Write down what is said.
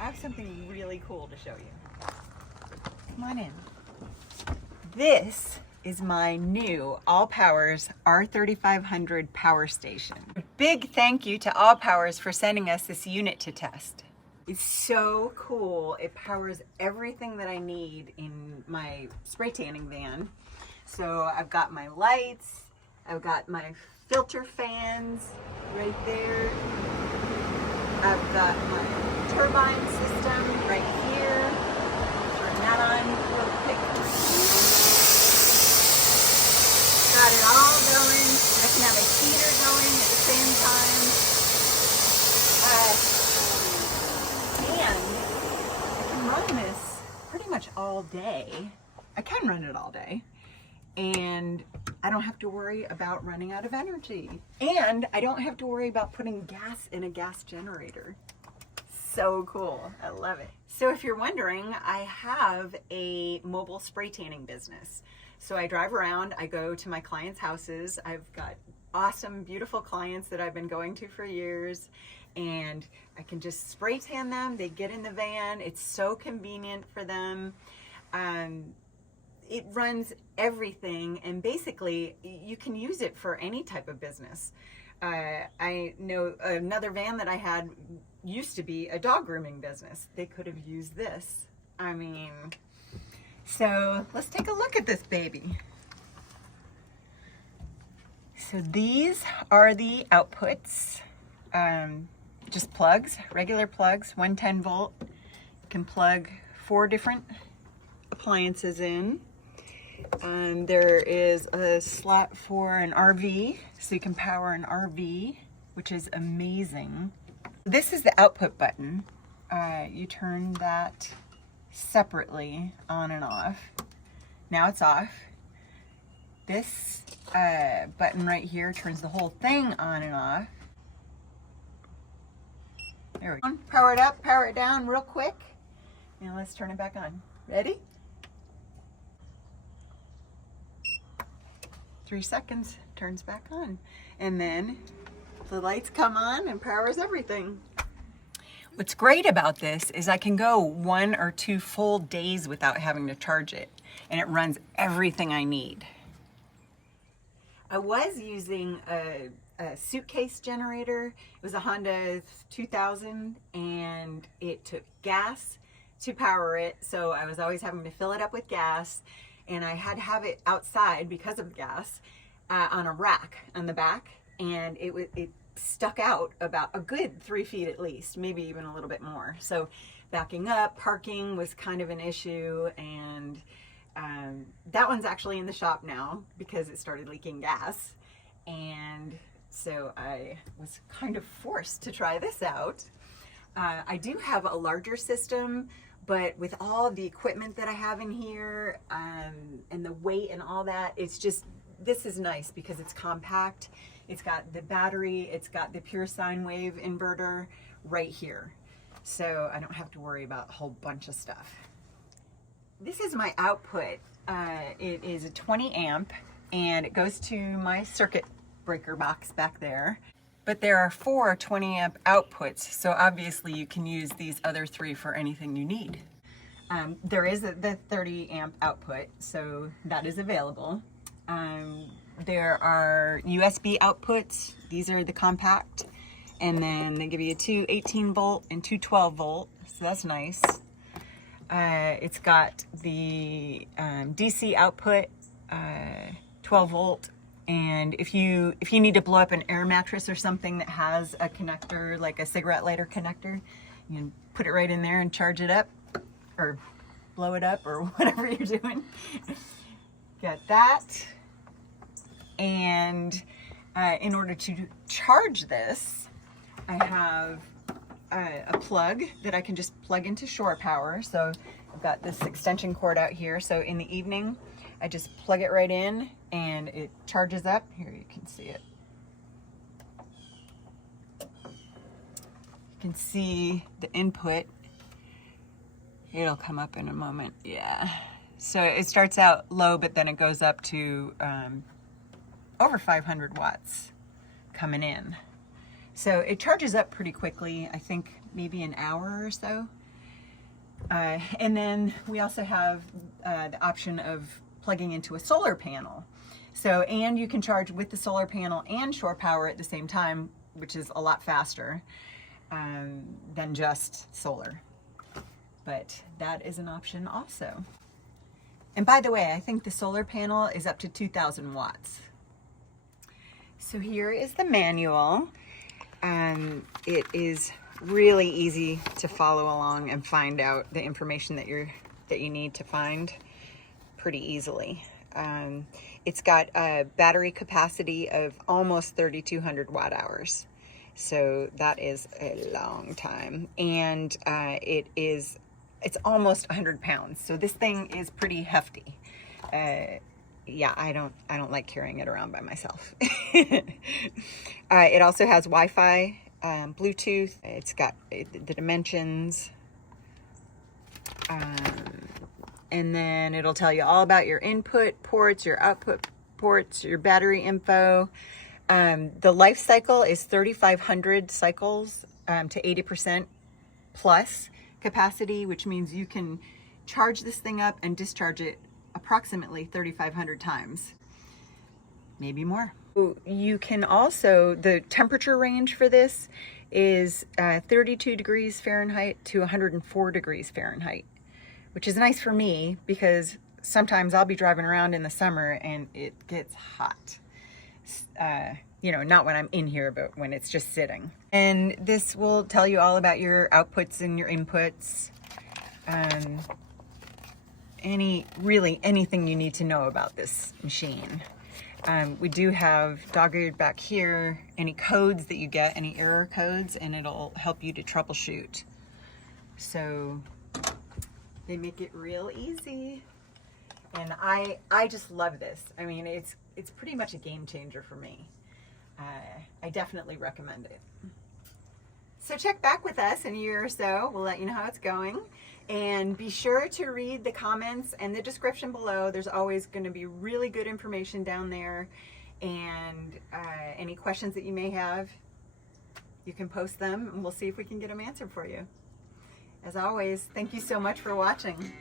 I have something really cool to show you. Come on in. This is my new Allpowers R3500 power station. A big thank you to Allpowers for sending us this unit to test. It's so cool. It powers everything that I need in my spray tanning van. So I've got my lights, I've got my filter fans right there. I've got my turbine system right here. Turn that on real quick. Got it all going. I can have a heater going at the same time. And I can run this pretty much all day. I can run it all day. And I don't have to worry about running out of energy. And I don't have to worry about putting gas in a gas generator. So cool. I love it. So if you're wondering, I have a mobile spray tanning business. So I drive around, I go to my clients' houses. I've got awesome, beautiful clients that I've been going to for years, and I can just spray tan them. They get in the van. It's so convenient for them. It runs everything, and basically you can use it for any type of business. I know another van that I had used to be a dog grooming business. They could have used this. I mean, so let's take a look at this baby. So these are the outputs, just plugs, regular plugs, 110 volt. You can plug 4 different appliances in. There is a slot for an RV, so you can power an RV, which is amazing. This is the output button. You turn that separately on and off. Now it's off. This button right here turns the whole thing on and off. There we go. Power it up, power it down real quick. Now let's turn it back on. Ready? 3 seconds, turns back on. And then the lights come on and powers everything. What's great about this is I can go 1 or 2 full days without having to charge it, and it runs everything I need. I was using a suitcase generator. It was a Honda 2000, and it took gas to power it, so I was always having to fill it up with gas, and I had to have it outside because of the gas on a rack on the back, and it stuck out about a good 3 feet at least, maybe even a little bit more. So backing up, parking was kind of an issue, and that one's actually in the shop now because it started leaking gas, and so I was kind of forced to try this out. I do have a larger system, but with all the equipment that I have in here and the weight and all that, it's just, this is nice because it's compact. It's got the battery, it's got the pure sine wave inverter right here. So I don't have to worry about a whole bunch of stuff. This is my output. It is a 20 amp and it goes to my circuit breaker box back there. But there are 4 20 amp outputs, so obviously you can use these other 3 for anything you need. There is the 30 amp output, so that is available. There are USB outputs. These are the compact, and then they give you 2 18 volt and 2 12 volt, so that's nice. It's got the DC output, 12 volt. And if you need to blow up an air mattress or something that has a connector, like a cigarette lighter connector, you can put it right in there and charge it up, or blow it up, or whatever you're doing. Got that. And in order to charge this, I have a plug that I can just plug into shore power. So I've got this extension cord out here. So in the evening, I just plug it right in and it charges up. Here, you can see it. You can see the input. It'll come up in a moment. Yeah. So it starts out low, but then it goes up to over 500 watts coming in. So it charges up pretty quickly. I think maybe an hour or so. And then we also have the option of plugging into a solar panel. So, and you can charge with the solar panel and shore power at the same time, which is a lot faster than just solar. But that is an option also. And by the way, I think the solar panel is up to 2,000 watts. So here is the manual. It is really easy to follow along and find out the information that you need to find pretty easily. It's got a battery capacity of almost 3,200 watt hours. So that is a long time. And it's almost 100 pounds. So this thing is pretty hefty. Yeah, I don't like carrying it around by myself. It also has Wi-Fi, Bluetooth. It's got the dimensions. And then it'll tell you all about your input ports, your output ports, your battery info. The life cycle is 3,500 cycles to 80% plus capacity, which means you can charge this thing up and discharge it approximately 3,500 times, maybe more. You can also, the temperature range for this is 32 degrees Fahrenheit to 104 degrees Fahrenheit, which is nice for me because sometimes I'll be driving around in the summer and it gets hot. You know, not when I'm in here, but when it's just sitting. And this will tell you all about your outputs and your inputs. Really anything you need to know about this machine. We do have dog-eared back here, any codes that you get, any error codes, and it'll help you to troubleshoot. So they make it real easy. And I just love this. I mean, it's pretty much a game changer for me. I definitely recommend it. So check back with us in a year or so. We'll let you know how it's going. And be sure to read the comments and the description below. There's always going to be really good information down there. And any questions that you may have, you can post them and we'll see if we can get them answered for you. As always, thank you so much for watching.